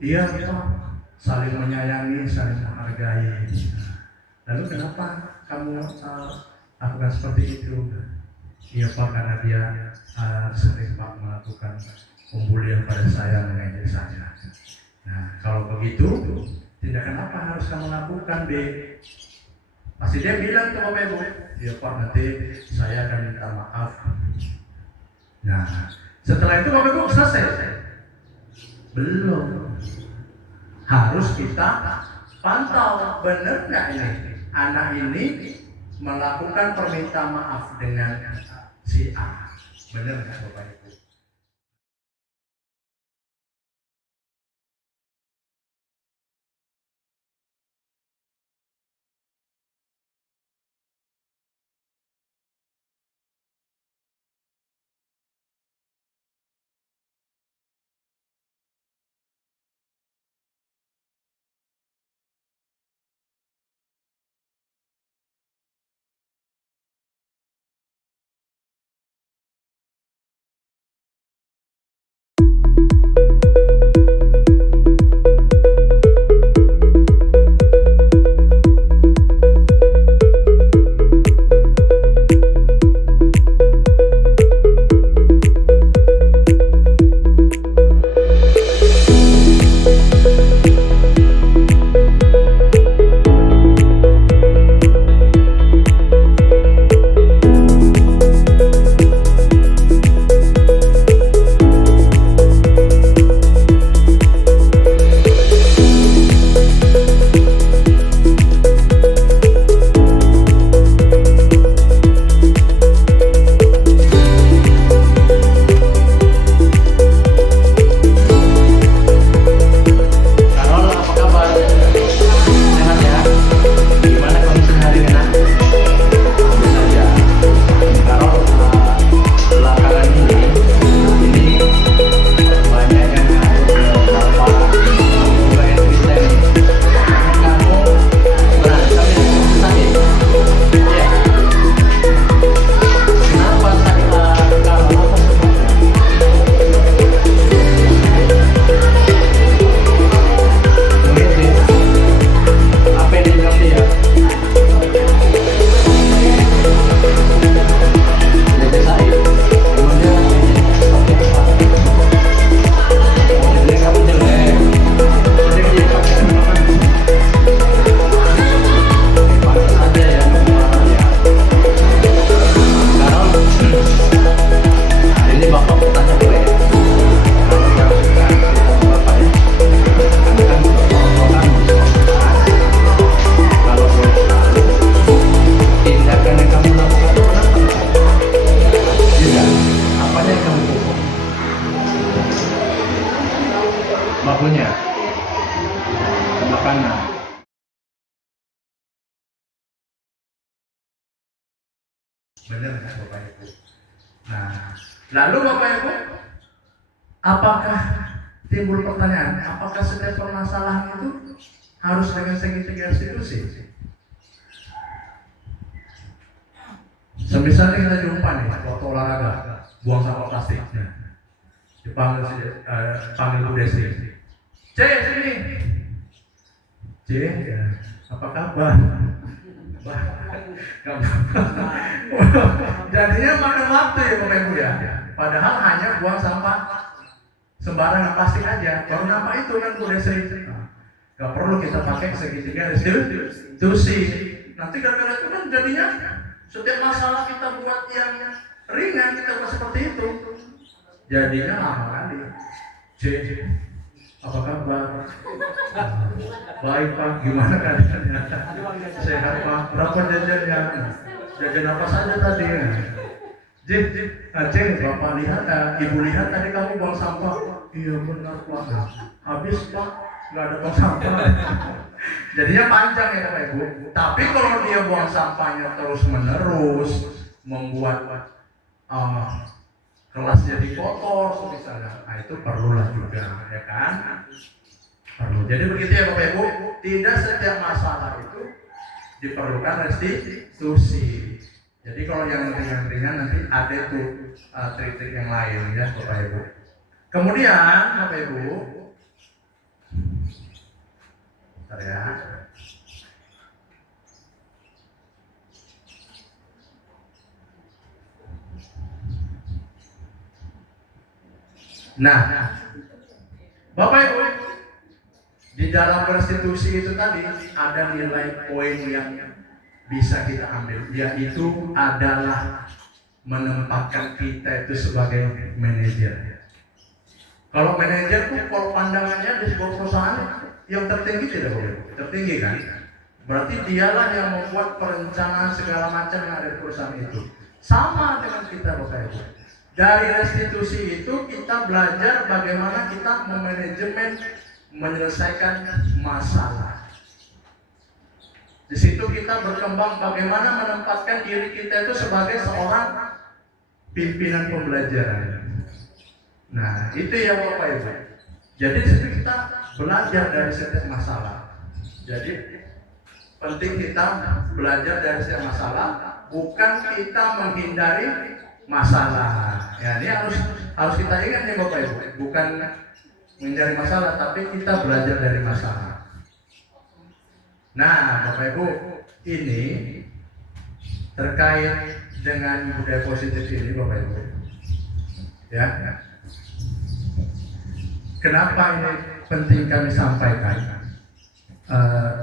Iya, saling menyayangi, saling menghargai. Lalu kenapa kamu lakukan seperti itu? Iya Pak, karena dia sering Pak melakukan pembulian pada saya, mengejek saya. Nah, kalau begitu, tindakan apa yang harus kamu lakukan, B? Pasti dia bilang ke Bapak Ibu, iya Pak, nanti saya akan minta maaf. Nah, setelah itu Bapak Ibu selesai? Belum. Harus kita pantau, benar nggak ini? Anak ini melakukan permintaan maaf dengan si A. Benar nggak Bapak Ibu? Bakunya sebelah kanan. Benar kan Bapak Ibu? Nah, lalu Bapak Ibu, apakah timbul pertanyaan, apakah setiap permasalahan itu harus dengan segitiga institusi? Semisal kita jumpa nih waktu olahraga, buang sampah plastik, panggil Bu Desi, C sini, C, ya, apa kabar? Jadinya makan waktu ya Bapak Ibu ya. Padahal hanya buang sampah sembarangan plastik aja. Baru nama itu kan Bu Desi. Gak perlu kita pakai segitiga institusi. Nanti gara-gara itu kan jadinya setiap masalah kita buat yang ringan kita buat seperti itu. Jadinya lama kali. C, apa kabar? Baik Pak, gimana keadaannya? Sehat Pak, berapa jajannya? Jajan apa saja tadi? Ceng, Bapak lihat, Ibu lihat tadi kamu buang sampah. Iya benar Pak. Habis Pak, nggak ada buang sampah. Jadinya panjang ya Bapak Ibu. Tapi kalau dia buang sampahnya terus menerus, membuat kelas jadi kotor misalnya, nah itu perlulah juga, ya kan? Perlu. Jadi begitu ya Bapak Ibu. Tidak setiap masalah itu diperlukan restitusi. Jadi kalau yang ringan-ringan nanti ada tuh trik-trik yang lain ya Bapak Ibu. Kemudian Bapak Ibu, bentar ya. Nah, Bapak Ibu, di dalam restitusi itu tadi ada nilai poin yang bisa kita ambil, yaitu adalah menempatkan kita itu sebagai manajer. Kalau manajer tuh kalau pandangannya di sebuah perusahaan yang tertinggi tidak boleh, tertinggi kan? Berarti dialah yang membuat perencanaan segala macam yang ada di perusahaan itu. Sama dengan kita Bapak Ibu. Dari restitusi itu kita belajar bagaimana kita memanajemen, menyelesaikan masalah. Di situ kita berkembang bagaimana menempatkan diri kita itu sebagai seorang pimpinan pembelajaran. Nah, itu ya Bapak Ibu. Jadi di situ kita belajar dari setiap masalah. Jadi penting kita belajar dari setiap masalah, bukan kita menghindari masalah. Ya, ini harus kita ingat nih Bapak Ibu, bukan menghindari masalah, tapi kita belajar dari masalah. Nah, Bapak Ibu, ini terkait dengan budaya positif ini Bapak Ibu. Ya. Kenapa ini penting kami sampaikan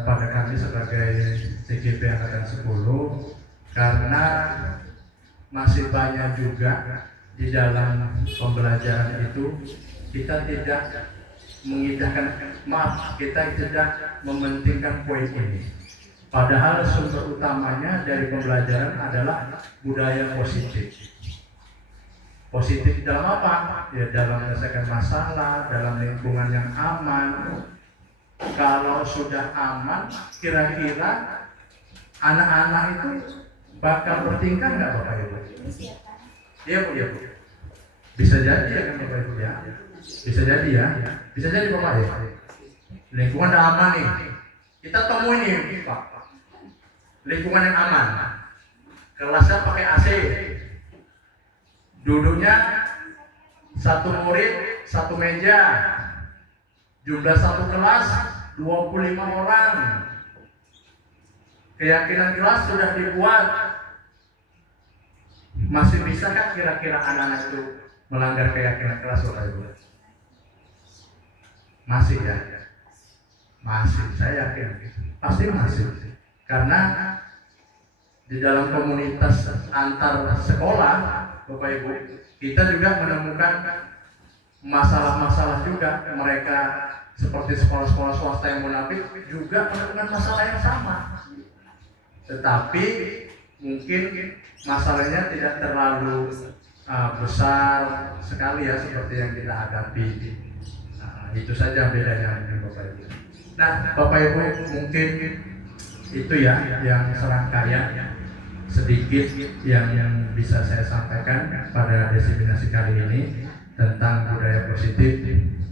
pada kami sebagai CGP Angkatan 10? Karena masih banyak juga di dalam pembelajaran itu kita tidak mengindahkan, kita tidak mementingkan poin ini. Padahal sumber utamanya dari pembelajaran adalah budaya positif. Positif dalam apa? Ya dalam menyelesaikan masalah, dalam lingkungan yang aman. Kalau sudah aman, kira-kira anak-anak itu bakal bertingkah nggak Bapak Ibu? Iya Bu, ya Bu. Bisa jadi ya kan Bapak Ibu ya. Bisa jadi ya. Bisa jadi Bapak ya. Lingkungan udah aman nih. Kita temuin nih Pak. Lingkungan yang aman. Kelasnya pakai AC. Duduknya satu murid, satu meja. Jumlah satu kelas 25 orang. Keyakinan kelas sudah dibuat. Masih bisa kan kira-kira anak-anak itu melanggar keyakinan kelas Bapak Ibu? Masih ya? Masih, saya yakin. Pasti masih. Karena di dalam komunitas antar sekolah Bapak Ibu, kita juga menemukan masalah-masalah juga. Mereka seperti sekolah-sekolah swasta yang munafik juga menemukan masalah yang sama. Tetapi mungkin masalahnya tidak terlalu besar sekali ya seperti yang kita hadapi. Itu saja bedanya Bapak Ibu. Nah Bapak Ibu, mungkin itu ya yang serangkaian sedikit yang bisa saya sampaikan pada diseminasi kali ini tentang budaya positif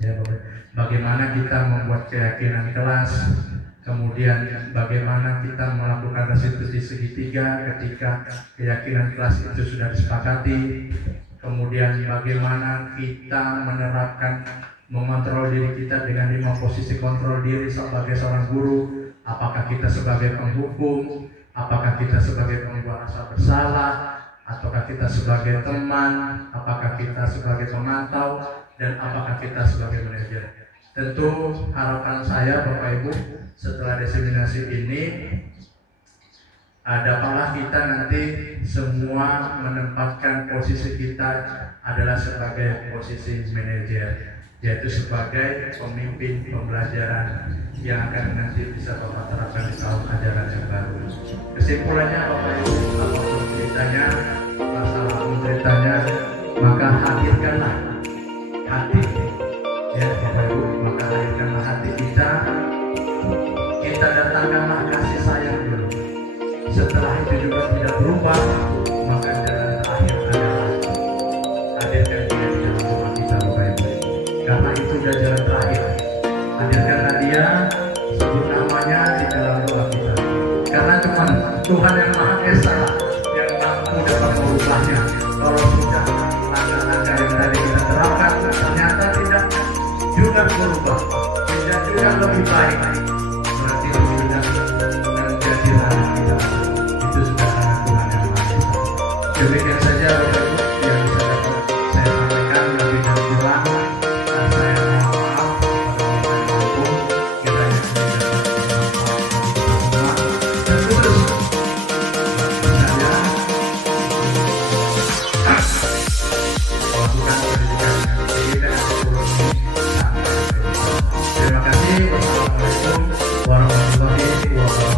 ya Bapak. Bagaimana kita membuat keyakinan kelas, kemudian bagaimana kita melakukan restitusi segitiga ketika keyakinan kelas itu sudah disepakati, kemudian bagaimana kita menerapkan mengontrol diri kita dengan 5 posisi kontrol diri sebagai seorang guru. Apakah kita sebagai penghukum, apakah kita sebagai pembuat rasa bersalah, ataukah kita sebagai teman, apakah kita sebagai pemantau, dan apakah kita sebagai manajer. Tentu harapan saya Bapak Ibu, setelah diseminasi ini dapatlah kita nanti semua menempatkan posisi kita adalah sebagai posisi manajer. yaitu sebagai pemimpin pembelajaran yang akan nanti bisa Bapak terapkan di tahun ajaran yang baru. Kesimpulannya Bapak Ibu, apapun ceritanya, masalah ceritanya, maka hadirkanlah hati, ya Bapak Ibu, maka hadirkanlah hati kita datangkanlah kasih sayang dulu. Setelah itu juga tidak berubah, maka jalan terakhir adalah hadirkan dia di dalam rumah kita Bapak Ibu. Karena itu sudah jalan terakhir. Hadirkanlah dia, sebut namanya di dalam doa kita. Karena cuma Tuhan yang Maha Esa yang mampu dapat merubahnya. Kalau sudah langkah-langkah yang tadi kita terapkan ternyata tidak juga berubah, tidak juga lebih baik, berarti itu sudah menjadi ranah kita. Itu sudah ranah Tuhan yang Maha Esa. Demikian saja Bapak Ibu yang bisa dapat saya sampaikan, lebih dan kurang dan saya mohon maaf pada orang yang mampu kiranya ini dapat bermanfaat bagi kita semua dan khusus bagi saya melakukan pendidikan yang tinggi dan ekonomi sampai pendidikan. Terima kasih. Wassalamualaikum warahmatullahi wabarakatuh. Selamat pagi warahmatullahi wabarakatuh.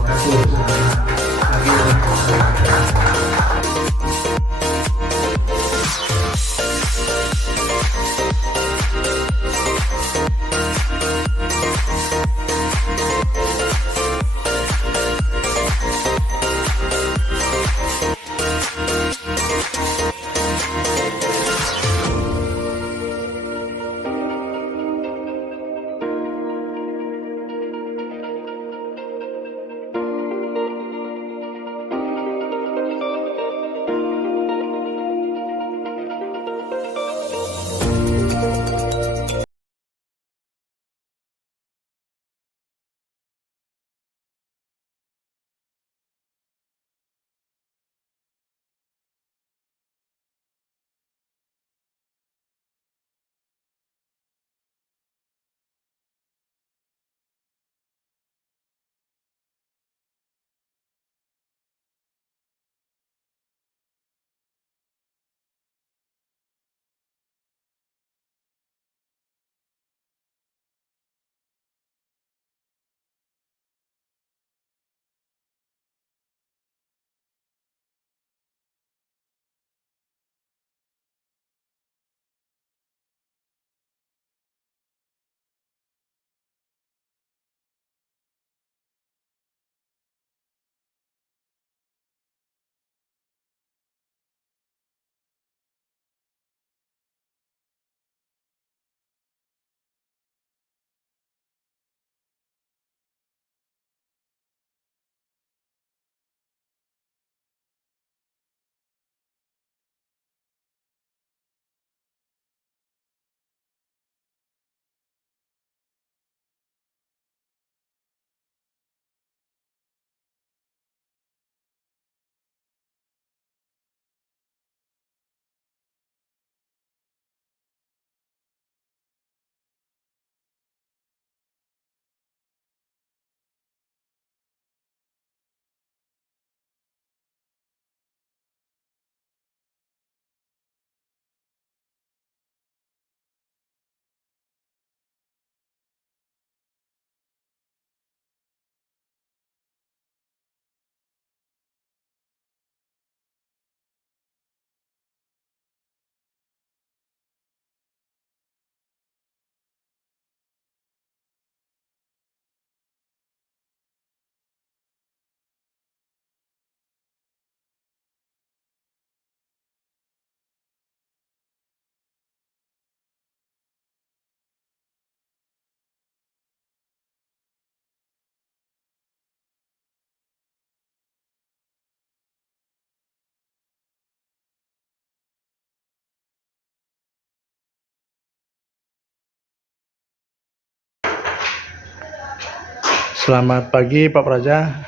Selamat pagi Pak Praja.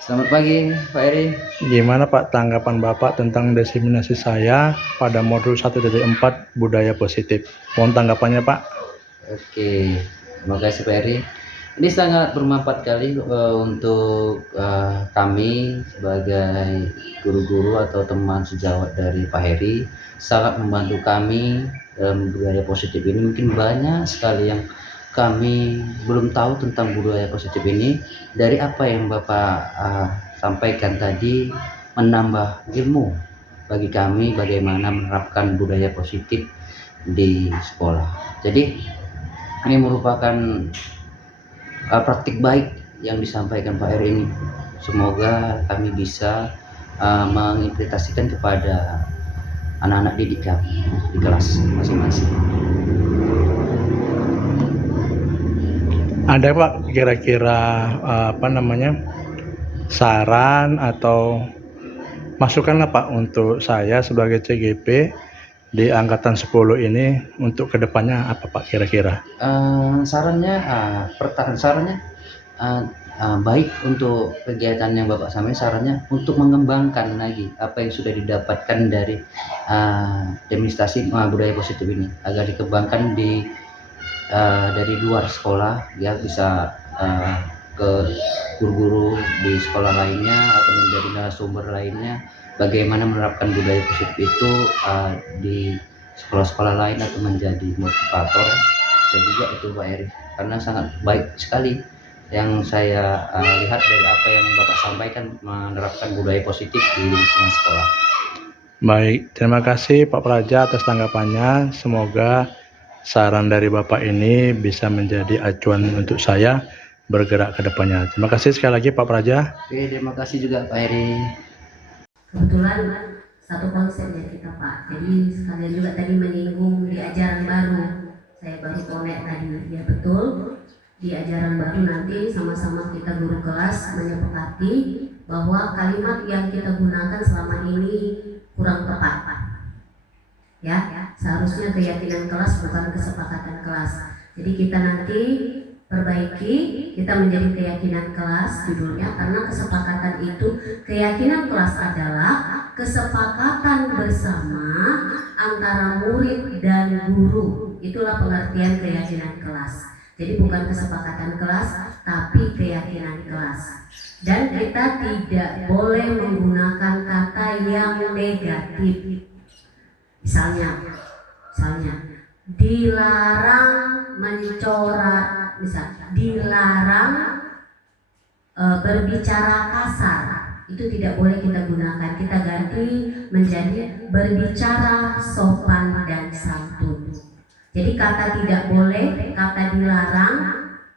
Selamat pagi Pak Eri. Gimana Pak tanggapan Bapak tentang diseminasi saya pada modul 1.4 budaya positif? Mohon tanggapannya Pak. Oke, terima kasih Pak Eri. Ini sangat bermanfaat kali untuk kami sebagai guru-guru atau teman sejawat dari Pak Heri, sangat membantu kami dalam budaya positif ini. Mungkin banyak sekali yang kami belum tahu tentang budaya positif ini. Dari apa yang Bapak sampaikan tadi, menambah ilmu bagi kami bagaimana menerapkan budaya positif di sekolah. Jadi ini merupakan praktik baik yang disampaikan Pak Heri ini. Semoga kami bisa mengimplementasikan kepada anak-anak didik kami di kelas masing-masing. Ada Pak kira-kira saran atau masukan lah Pak untuk saya sebagai CGP di angkatan 10 ini untuk kedepannya apa Pak kira-kira? Sarannya baik untuk kegiatan yang Bapak sampaikan. Sarannya untuk mengembangkan lagi apa yang sudah didapatkan dari demonstrasi budaya positif ini agar dikembangkan dari luar sekolah, ya bisa ke guru-guru di sekolah lainnya atau menjadi narasumber lainnya bagaimana menerapkan budaya positif itu di sekolah-sekolah lain atau menjadi motivator. Saya juga itu Pak Heri, karena sangat baik sekali yang saya lihat dari apa yang Bapak sampaikan menerapkan budaya positif di lingkungan sekolah. Baik, terima kasih Pak Praja atas tanggapannya. Semoga saran dari Bapak ini bisa menjadi acuan untuk saya bergerak ke depannya. Terima kasih sekali lagi Pak Praja. Oke, terima kasih juga Pak Heri. Kebetulan satu konsepnya kita Pak, jadi sekalian juga tadi menyinggung di ajaran baru. Saya baru connect tadi, ya betul, di ajaran baru nanti sama-sama kita guru kelas menyepakati bahwa kalimat yang kita gunakan selama ini kurang tepat. Ya, seharusnya keyakinan kelas bukan kesepakatan kelas. Jadi kita nanti perbaiki, kita menjadi keyakinan kelas judulnya, karena kesepakatan itu, keyakinan kelas adalah kesepakatan bersama antara murid dan guru. Itulah pengertian keyakinan kelas. Jadi bukan kesepakatan kelas, tapi keyakinan kelas. Dan kita tidak boleh menggunakan kata yang negatif. Misalnya dilarang mencorak, dilarang berbicara kasar, itu tidak boleh kita gunakan. Kita ganti menjadi berbicara sopan dan santun. Jadi kata tidak boleh, kata dilarang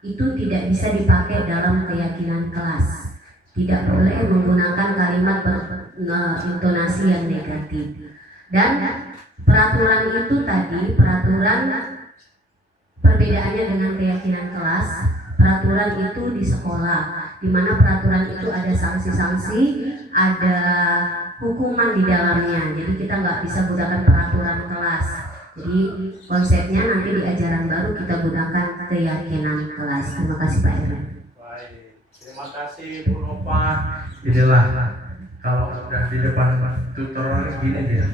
itu tidak bisa dipakai dalam keyakinan kelas. Tidak boleh menggunakan kalimat berintonasi yang negatif. Dan peraturan itu tadi, peraturan perbedaannya dengan keyakinan kelas. Peraturan itu di sekolah, di mana peraturan itu ada sanksi-sanksi, ada hukuman di dalamnya. Jadi kita nggak bisa gunakan peraturan kelas. Jadi konsepnya nanti di ajaran baru kita gunakan keyakinan kelas. Terima kasih Pak Eri. Baik, terima kasih Bu Nova. Inilah kalau udah di depan tutor gini dia.